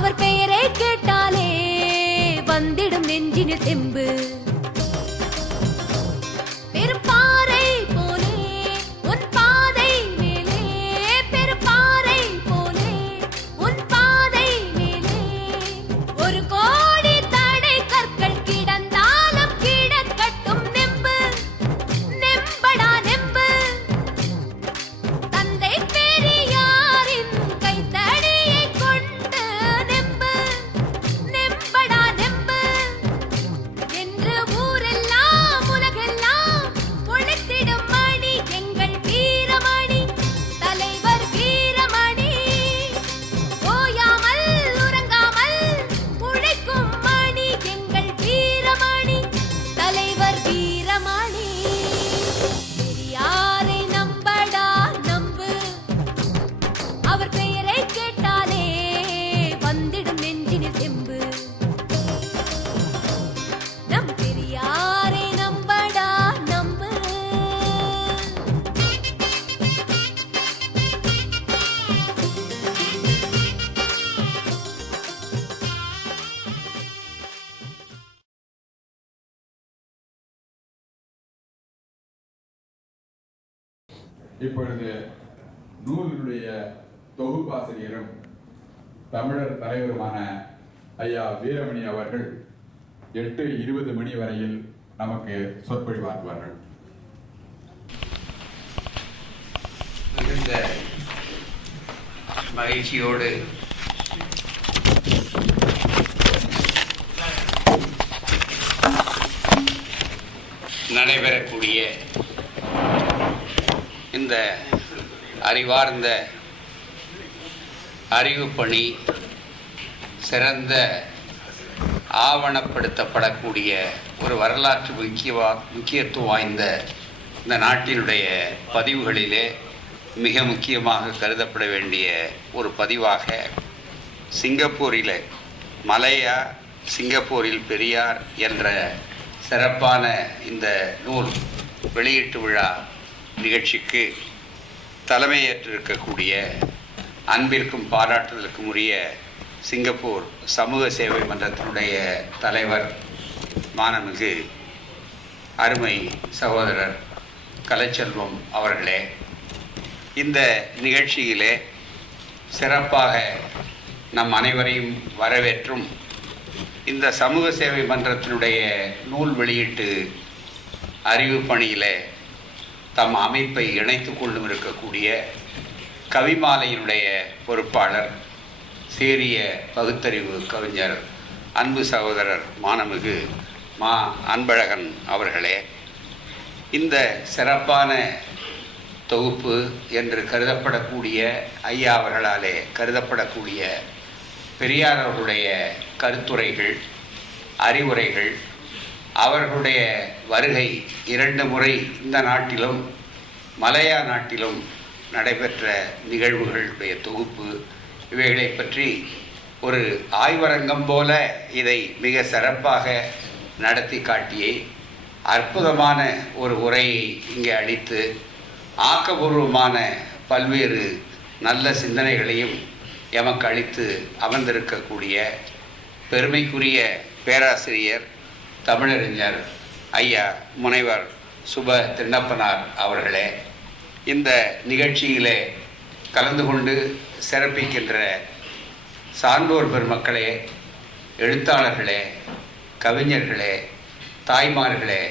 அவர் பெயரை கேட்டாலே வந்திடும் நெஞ்சினில் தெம்பு. பெருப்பாறை போலே உன் பாதை மேலே, பெருப்பாறை போலே உன் பாதை மேலே, ஒரு கோடி தடை கற்கள் கிடந்தாலும் கிடக்கட்டும் நெம்பு, நெம்படா நெம்பு. தந்தை பெரியாரின் கைத்தடியை கொண்டு நெம்பு, நெம்படா நெம்பு என்று ஊரெல்லாம் உலகெல்லாம் பொழித்திடும் மணி எங்கள் வீரமணி, தலைவர் வீரமணி. ஓயாமல் உறங்காமல் உழைக்கும் மணி எங்கள் வீரமணி, தலைவர் வீரமணி. பெரியாரை நம்படா நம்பு, அவர் பெயரை கேட்டாலே வந்திடும் நெஞ்சினில் தெம்பு. நம் பெரியாரை நம்படா நம்பு. இப்பொழுது நூலினுடைய தொகுப்பாசிரியரும் தமிழர் தலைவருமான ஐயா வீரமணி அவர்கள் 8:20 மணி வரையில் நமக்கு சொற்பொழிவாற்றுவார்கள். மிகுந்த மகிழ்ச்சியோடு நடைபெறக்கூடிய இந்த அறிவார்ந்த அறிவுப்பணி சிறந்த ஆவணப்படுத்தப்படக்கூடிய ஒரு வரலாற்று முக்கியத்துவம் வாய்ந்த இந்த நாட்டினுடைய பதிவுகளிலே மிக முக்கியமாக கருதப்பட வேண்டிய ஒரு பதிவாக சிங்கப்பூரில் மலையா சிங்கப்பூரில் பெரியார் என்ற சிறப்பான இந்த நூல் வெளியீட்டு விழா நிகழ்ச்சிக்கு தலைமையேற்றிருக்கக்கூடிய அன்பிற்கும் பாராட்டுதலுக்கும் உரிய சிங்கப்பூர் சமூக சேவை மன்றத்தினுடைய தலைவர் மாண்புமிகு அருமை சகோதரர் கலைச்செல்வம் அவர்களே, இந்த நிகழ்ச்சியிலே சிறப்பாக நம் அனைவரையும் வரவேற்றும் இந்த சமூக சேவை மன்றத்தினுடைய நூல் வெளியீட்டு அறிவு பணியிலே தம் அமைப்பை இணைத்து கொண்டும் இருக்கக்கூடிய கவிமாலையினுடைய பொறுப்பாளர் சேரிய பகுத்தறிவு கவிஞர் அன்பு சகோதரர் மாண்புமிகு மா அன்பழகன் அவர்களே, இந்த சிறப்பான தொகுப்பு என்று கருதப்படக்கூடிய ஐயா அவர்களாலே கருதப்படக்கூடிய பெரியார் அவர்களுடைய கருத்துரைகள், அறிவுரைகள், அவர்களுடைய வருகை 2 முறை இந்த நாட்டிலும் மலையா நாட்டிலும் நடைபெற்ற நிகழ்வுகளுடைய தொகுப்பு, இவைகளை பற்றி ஒரு ஆய்வரங்கம் போல இதை மிக சிறப்பாக நடத்தி காட்டியே அற்புதமான ஒரு உரையை இங்கே அளித்து ஆக்கபூர்வமான பல்வேறு நல்ல சிந்தனைகளையும் எமக்கு அளித்து அமர்ந்திருக்கக்கூடிய பெருமைக்குரிய பேராசிரியர் தமிழறிஞர் ஐயா முனைவர் சுப திண்ணப்பனார் அவர்களே, இந்த நிகழ்ச்சியிலே கலந்து கொண்டு சிறப்பிக்கின்ற சான்றோர் பெருமக்களே, எழுத்தாளர்களே, கவிஞர்களே, தாய்மார்களே,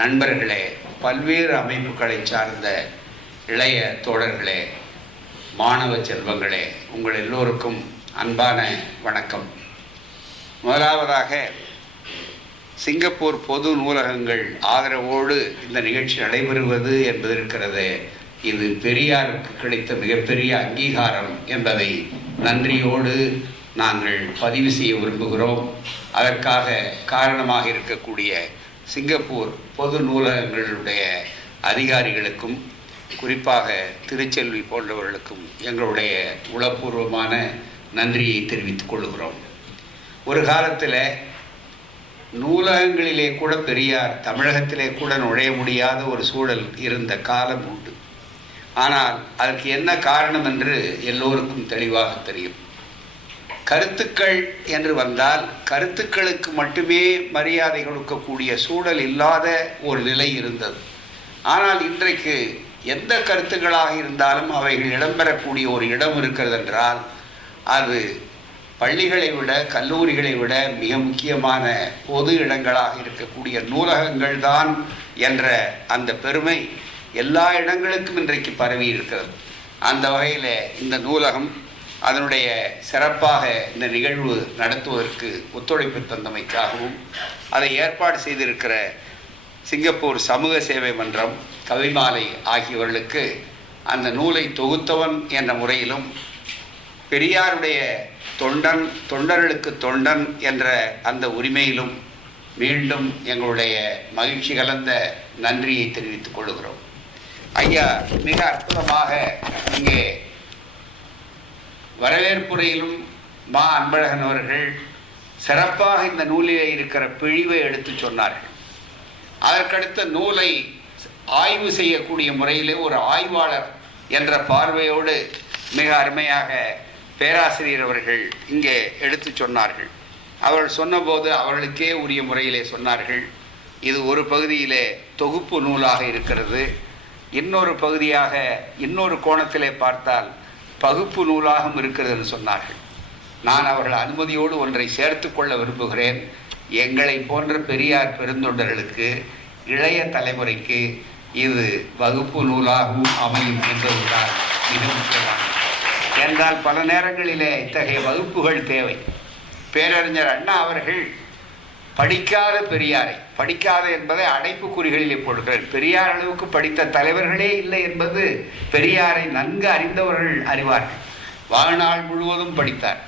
நண்பர்களே, பல்வேறு அமைப்புகளை சார்ந்த இளைய தோழர்களே, மாணவ செல்வங்களே, உங்கள் எல்லோருக்கும் அன்பான வணக்கம். முதலாவதாக சிங்கப்பூர் பொது நூலகங்கள் ஆதரவோடு இந்த நிகழ்ச்சி நடைபெறுவது என்பது இருக்கிறது, இது பெரியாருக்கு கிடைத்த மிகப்பெரிய அங்கீகாரம் என்பதை நன்றியோடு நாங்கள் பதிவு செய்ய விரும்புகிறோம். அதற்காக காரணமாக இருக்கக்கூடிய சிங்கப்பூர் பொது நூலகங்களுடைய அதிகாரிகளுக்கும் குறிப்பாக திருச்செல்வி போன்றவர்களுக்கும் எங்களுடைய உளப்பூர்வமான நன்றியை தெரிவித்துக் கொள்கிறோம். ஒரு காலத்தில் நூலகங்களிலே கூட பெரியார் தமிழகத்திலே கூட நுழைய முடியாத ஒரு சூழல் இருந்த காலம் உண்டு. ஆனால் அதற்கு என்ன காரணம் என்று எல்லோருக்கும் தெளிவாக தெரியும். கருத்துக்கள் என்று வந்தால் கருத்துக்களுக்கு மட்டுமே மரியாதை கொடுக்கக்கூடிய சூழல் இல்லாத ஒரு நிலை இருந்தது. ஆனால் இன்றைக்கு எந்த கருத்துக்களாக இருந்தாலும் அவைகள் இடம்பெறக்கூடிய ஒரு இடம் இருக்கிறது என்றால் அது பள்ளிகளை விட கல்லூரிகளை விட மிக முக்கியமான பொது இடங்களாக இருக்கக்கூடிய நூலகங்கள் தான் என்ற அந்த பெருமை எல்லா இடங்களுக்கும் இன்றைக்கு பரவி இருக்கிறது. அந்த வகையில் இந்த நூலகம் அதனுடைய சிறப்பாக இந்த நிகழ்வு நடத்துவதற்கு ஒத்துழைப்பு தந்தமைக்காகவும் அதை ஏற்பாடு செய்திருக்கிற சிங்கப்பூர் சமூக சேவை மன்றம், கவிமாலை ஆகியவர்களுக்கு அந்த நூலை தொகுத்தவன் என்ற முறையிலும் பெரியாருடைய தொண்டர்களுக்கு தொண்டன் என்ற அந்த உரிமையிலும் மீண்டும் எங்களுடைய மகிழ்ச்சி கலந்த நன்றியை தெரிவித்துக் கொள்கிறோம். ஐயா மிக அற்புதமாக இங்கே வரவேற்புரையிலும் மா அன்பழகன் அவர்கள் சிறப்பாக இந்த நூலிலே இருக்கிற பிழிவை எடுத்து சொன்னார்கள். அதற்கடுத்த நூலை ஆய்வு செய்யக்கூடிய முறையிலே ஒரு ஆய்வாளர் என்ற பார்வையோடு மிக அருமையாக பேராசிரியர் அவர்கள் இங்கே எடுத்து சொன்னார்கள். அவர்கள் சொன்னபோது அவர்களுக்கே உரிய முறையிலே சொன்னார்கள், இது ஒரு பகுதியிலே தொகுப்பு நூலாக இருக்கிறது, இன்னொரு பகுதியாக இன்னொரு கோணத்திலே பார்த்தால் பகுப்பு நூலாகவும் இருக்கிறது என்று சொன்னார்கள். நான் அவர்கள் அனுமதியோடு ஒன்றை சேர்த்து கொள்ள விரும்புகிறேன். எங்களை போன்ற பெரியார் பெருந்தொண்டர்களுக்கு, இளைய தலைமுறைக்கு இது வகுப்பு நூலாகவும் அமையும் என்பதுதான் மிக முக்கியமானது. என்றால் பல நேரங்களிலே இத்தகைய வகுப்புகள் தேவை. பேரறிஞர் அண்ணா அவர்கள் படிக்காத பெரியாரை, படிக்காத என்பதை அடைப்புக்குறிகளிலே போடுகிறார். பெரியார் அளவுக்கு படித்த தலைவர்களே இல்லை என்பது பெரியாரை நன்கு அறிந்தவர்கள் அறிவார்கள். வாழ்நாள் முழுவதும் படித்தார்,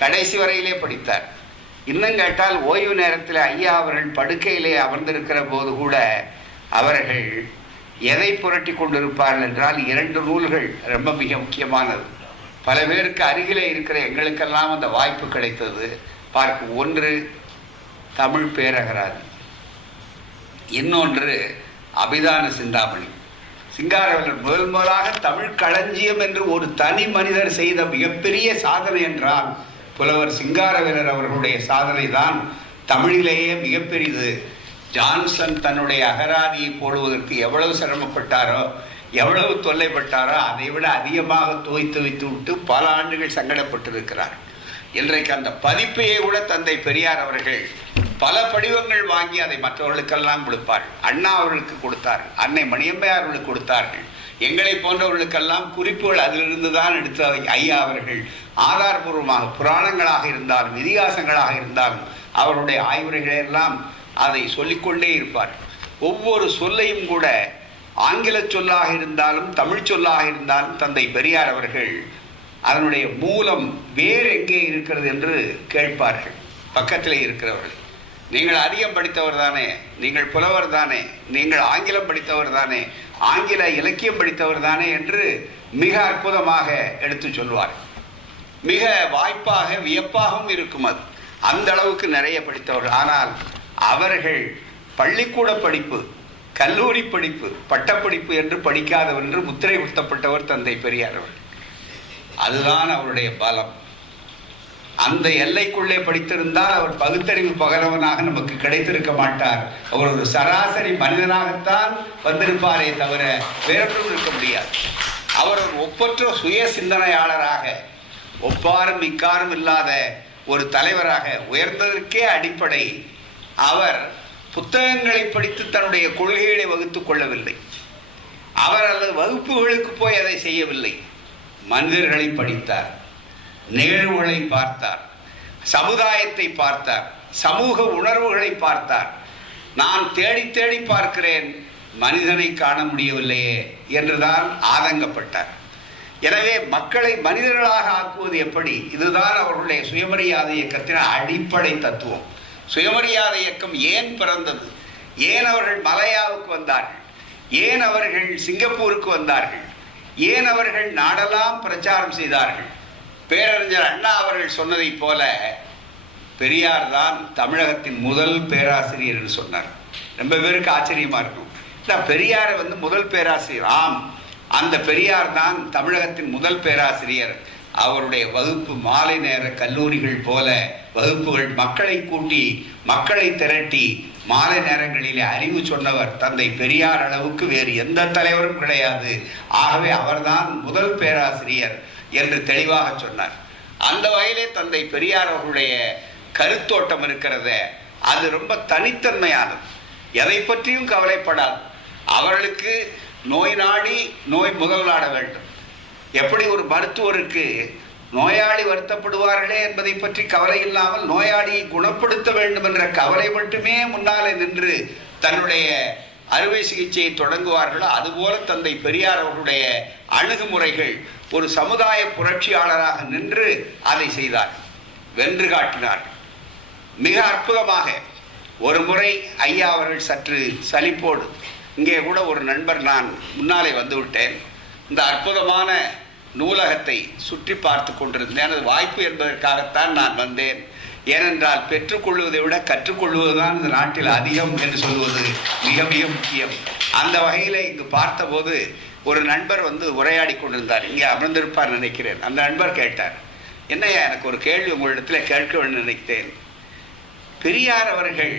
கடைசி வரையிலே படித்தார். இன்னும் கேட்டால் ஓய்வு நேரத்தில் ஐயா அவர்கள் படுக்கையிலே அமர்ந்திருக்கிற போது கூட அவர்கள் எதை புரட்டி கொண்டிருப்பார்கள் என்றால் 2 நூல்கள் ரொம்ப மிக முக்கியமானது. பல பேருக்கு அருகிலே இருக்கிற எங்களுக்கெல்லாம் அந்த வாய்ப்பு கிடைத்தது பார்க்க. ஒன்று தமிழ் பேரகராதி, இன்னொன்று அபிதான சிந்தாமணி. சிங்காரவேலர் முதலாக தமிழ் களஞ்சியம் என்று ஒரு தனி மனிதர் செய்த மிகப்பெரிய சாதனை என்றால் புலவர் சிங்காரவேலர் அவர்களுடைய சாதனை தான் தமிழிலேயே மிகப்பெரியது. ஜான்சன் தன்னுடைய அகராதியை போடுவதற்கு எவ்வளவு சிரமப்பட்டாரோ, எவ்வளவு தொல்லைப்பட்டாரோ அதை விட அதிகமாக துவைத்து வைத்து விட்டு பல ஆண்டுகள் சங்கடப்பட்டிருக்கிறார். இன்றைக்கு அந்த பதிப்பையே கூட தந்தை பெரியார் அவர்கள் பல படிவங்கள் வாங்கி அதை மற்றவர்களுக்கெல்லாம் கொடுப்பார்கள். அண்ணா அவர்களுக்கு கொடுத்தார்கள், அன்னை மணியம்மையார் அவர்களுக்கு கொடுத்தார்கள். எங்களை போன்றவர்களுக்கெல்லாம் குறிப்புகள் அதிலிருந்து தான் எடுத்த ஐயா அவர்கள் ஆதாரபூர்வமாக புராணங்களாக இருந்தாலும் இதிகாசங்களாக இருந்தாலும் அவருடைய ஆய்வுரைகளெல்லாம் அதை சொல்லிக்கொண்டே இருப்பார்கள். ஒவ்வொரு சொல்லையும் கூட ஆங்கில சொல்லாக இருந்தாலும் தமிழ் சொல்லாக இருந்தாலும் தந்தை பெரியார் அவர்கள் அதனுடைய மூலம் வேறு எங்கே இருக்கிறது என்று கேட்பார்கள். பக்கத்திலே இருக்கிறவர்கள், நீங்கள் அதிகம் படித்தவர் தானே, நீங்கள் புலவர் தானே, நீங்கள் ஆங்கிலம் படித்தவர் தானே, ஆங்கில இலக்கியம் படித்தவர் தானே என்று மிக அற்புதமாக எடுத்து சொல்வார். மிக வாய்ப்பாக வியப்பாகவும் இருக்கும். அது அந்த அளவுக்கு நிறைய படித்தவர்கள். ஆனால் அவர்கள் பள்ளிக்கூட படிப்பு, கல்லூரி படிப்பு, பட்டப்படிப்பு என்று படிக்காதவர் என்று முத்திரை குத்தப்பட்டவர் தந்தை பெரியார் அவர்கள். அதுதான் அவருடைய பலம். அந்த எல்லைக்குள்ளே படித்திருந்தால் அவர் பகுத்தறிவு பகலவனாக நமக்கு கிடைத்திருக்க மாட்டார். அவர் ஒரு சராசரி மனிதனாகத்தான் வந்திருப்பாரே தவிர வேறொன்றும் இருக்க முடியாது. அவர் ஒரு ஒப்பற்ற சுய சிந்தனையாளராக, ஒப்பாரும் இக்காரும் இல்லாத ஒரு தலைவராக உயர்ந்ததற்கே அடிப்படை அவர் புத்தகங்களை படித்து தன்னுடைய கொள்கைகளை வகுத்துக் கொள்ளவில்லை. அவர் அல்லது வகுப்புகளுக்கு போய் அதை செய்யவில்லை. மனிதர்களை படித்தார், நிகழ்வுகளை பார்த்தார், சமுதாயத்தை பார்த்தார், சமூக உணர்வுகளை பார்த்தார். நான் தேடி தேடி பார்க்கிறேன், மனிதனை காண முடியவில்லையே என்றுதான் ஆதங்கப்பட்டார். எனவே மக்களை மனிதர்களாக ஆக்குவது எப்படி, இதுதான் அவர்களுடைய சுயமரியாதை இயக்கத்தின் அடிப்படை தத்துவம். சுயமரியாதை இயக்கம் ஏன் பிறந்தது, ஏன் அவர்கள் மலையாவுக்கு வந்தார்கள், ஏன் அவர்கள் சிங்கப்பூருக்கு வந்தார்கள், ஏன் அவர்கள் நாடெல்லாம் பிரச்சாரம் செய்தார்கள்? பேரறிஞர் அண்ணா அவர்கள் சொன்னதை போல பெரியார் தான் தமிழகத்தின் முதல் பேராசிரியர் என்று சொன்னார். ரொம்ப பேருக்கு ஆச்சரியமா இருக்கும், பெரியார் முதல் பேராசிரியர். ஆம், அந்த பெரியார் தான் தமிழகத்தின் முதல் பேராசிரியர். அவருடைய வகுப்பு மாலை நேர கல்லூரிகள் போல வகுப்புகள் மக்களை கூட்டி மக்களை திரட்டி மாலை நேரங்களிலே அறிவு சொன்னவர் தந்தை பெரியார் அளவுக்கு வேறு எந்த தலைவரும் கிடையாது. ஆகவே அவர்தான் முதல் பேராசிரியர் என்று தெளிவாக சொன்னார். அந்த வகையிலே தந்தை பெரியார் அவர்களுடைய கருத்தோட்டம் இருக்கிறத அது ரொம்ப தனித்தன்மையானது. எதை பற்றியும் கவலைப்படாது. அவர்களுக்கு நோய் நாடி நோய் முதல் நாட வேண்டும். எப்படி ஒரு மருத்துவருக்கு நோயாளி வருத்தப்படுவார்களே என்பதை பற்றி கவலை இல்லாமல் நோயாளியை குணப்படுத்த வேண்டும் என்ற கவலை மட்டுமே முன்னாலே நின்று தன்னுடைய அறுவை சிகிச்சையை தொடங்குவார்களோ அதுபோல தந்தை பெரியார் அவர்களுடைய அணுகுமுறைகள் ஒரு சமுதாய புரட்சியாளராக நின்று அதை செய்தார், வென்று காட்டினார். மிக அற்புதமாக ஒரு முறை ஐயா அவர்கள் சற்று சலிப்போடு, இங்கே கூட ஒரு நண்பர், நான் முன்னாலே வந்து விட்டேன், இந்த அற்புதமான நூலகத்தை சுற்றி பார்த்து கொண்டிருந்தேன். அது வாய்ப்பு என்பதற்காகத்தான் நான் வந்தேன். ஏனென்றால் பெற்றுக்கொள்வதை விட கற்றுக்கொள்வதுதான் இந்த நாட்டில் அதிகம் என்று சொல்வது மிக மிக முக்கியம். அந்த வகையில் இங்கு பார்த்தபோது ஒரு நண்பர் வந்து உரையாடி கொண்டிருந்தார். இங்கே அமர்ந்திருப்பார் நினைக்கிறேன். அந்த நண்பர் கேட்டார், என்னையா எனக்கு ஒரு கேள்வி உங்களிடத்தில் கேட்க வேண்டும் நினைத்தேன். பெரியார் அவர்கள்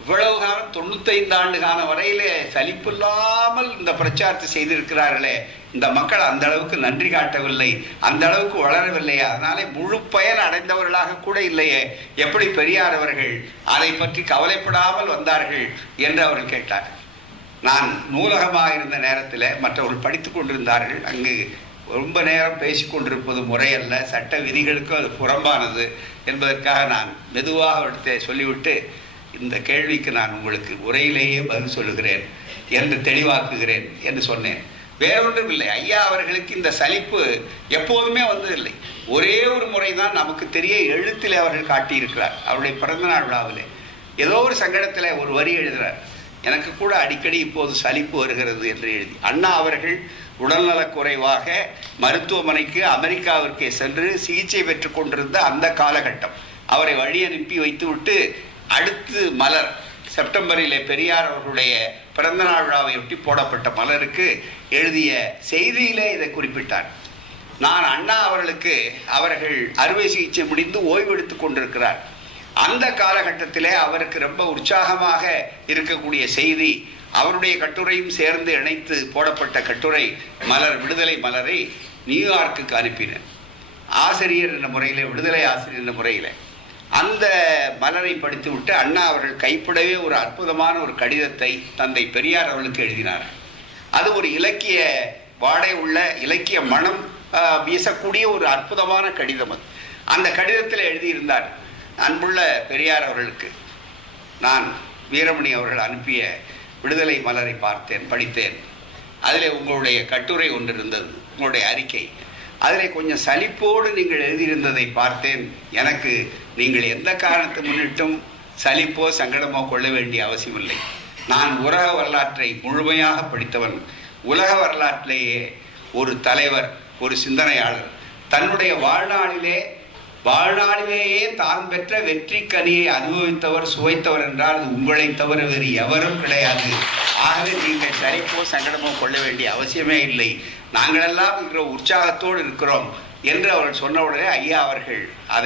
இவ்வளவு காலம் 95 ஆண்டு காலம் வரையிலே சலிப்பில்லாமல் இந்த பிரச்சாரத்தை செய்திருக்கிறார்களே, இந்த மக்கள் அந்த அளவுக்கு நன்றி காட்டவில்லை, அந்த அளவுக்கு வளரவில்லையே, அதனாலே முழு பயன் அடைந்தவர்களாக கூட இல்லையே, எப்படி பெரியார் அவர்கள் அதை பற்றி கவலைப்படாமல் வந்தார்கள் என்று அவர்கள் கேட்டார். நான் நூலகமாக இருந்த நேரத்தில் மற்றவர்கள் படித்து கொண்டிருந்தார்கள். அங்கு ரொம்ப நேரம் பேசிக்கொண்டிருப்பது முறையல்ல, சட்ட விதிகளுக்கும் அது புறம்பானது என்பதற்காக நான் மெதுவாக எடுத்து சொல்லிவிட்டு, இந்த கேள்விக்கு நான் உங்களுக்கு உரையிலேயே பதில் சொல்லுகிறேன் என்று தெளிவாக்குகிறேன் என்று சொன்னேன். வேறொன்றும் இல்லை, ஐயா அவர்களுக்கு இந்த சலிப்பு எப்போதுமே வந்ததில்லை. ஒரே ஒரு முறை தான் நமக்கு தெரிய எழுத்தில் அவர்கள் காட்டியிருக்கிறார். அவருடைய பிறந்தநாள் விழாவிலே ஏதோ ஒரு சங்கடத்தில் ஒரு வரி எழுதுகிறார், எனக்கு கூட அடிக்கடி இப்போது சலிப்பு வருகிறது என்று எழுதி. அண்ணா அவர்கள் உடல்நலக் குறைவாக மருத்துவமனைக்கு அமெரிக்காவிற்கே சென்று சிகிச்சை பெற்று கொண்டிருந்த அந்த காலகட்டம். அவரை வழி அனுப்பி வைத்துவிட்டு அடுத்து மலர், செப்டம்பரிலே பெரியார் அவர்களுடைய பிறந்தநாள் விழாவை ஒட்டி போடப்பட்ட மலருக்கு எழுதிய செய்தியிலே இதை குறிப்பிட்டார். நான் அண்ணா அவர்களுக்கு அவர்கள் அறுவை சிகிச்சை முடிந்து ஓய்வெடுத்து கொண்டிருக்கிறார். அந்த காலகட்டத்திலே அவருக்கு ரொம்ப உற்சாகமாக இருக்கக்கூடிய செய்தி, அவருடைய கட்டுரையும் சேர்ந்து இணைத்து போடப்பட்ட கட்டுரை மலர், விடுதலை மலரை நியூயார்க்குக்கு அனுப்பினேன். ஆசிரியர் என்ற முறையில், விடுதலை ஆசிரியர் என்ற முறையில் அந்த மலரை படித்து விட்டு அண்ணா அவர்கள் கைப்படவே ஒரு அற்புதமான ஒரு கடிதத்தை தந்தை பெரியார் அவர்களுக்கு எழுதினார். அது ஒரு இலக்கிய வாடை உள்ள, இலக்கிய மனம் வீசக்கூடிய ஒரு அற்புதமான கடிதம். அது அந்த கடிதத்தில் எழுதியிருந்தார், அன்புள்ள பெரியார் அவர்களுக்கு நான் வீரமணி அவர்கள் அனுப்பிய விடுதலை மலரை பார்த்தேன், படித்தேன். அதில் உங்களுடைய கட்டுரை ஒன்று இருந்தது, உங்களுடைய அறிக்கை. அதில் கொஞ்சம் சலிப்போடு நீங்கள் எழுதியிருந்ததை பார்த்தேன். எனக்கு நீங்கள் எந்த காரணத்தை முன்னிட்டும் சலிப்போ சங்கடமோ கொள்ள வேண்டிய அவசியமில்லை. நான் உலக வரலாற்றை முழுமையாக படித்தவன். உலக வரலாற்றிலேயே ஒரு தலைவர், ஒரு சிந்தனையாளர் தன்னுடைய வாழ்நாளிலேயே தான் பெற்ற வெற்றி கனியை அனுபவித்தவர், சுவைத்தவர் என்றால் அது உங்களை தவிர வேறு எவரும் கிடையாது. ஆகவே நீங்கள் சலிப்போ சங்கடமோ கொள்ள வேண்டிய அவசியமே இல்லை, நாங்களெல்லாம் இருக்கிற உற்சாகத்தோடு இருக்கிறோம் என்று அவர்கள் சொன்ன உடனே ஐயா அவர்கள் அதை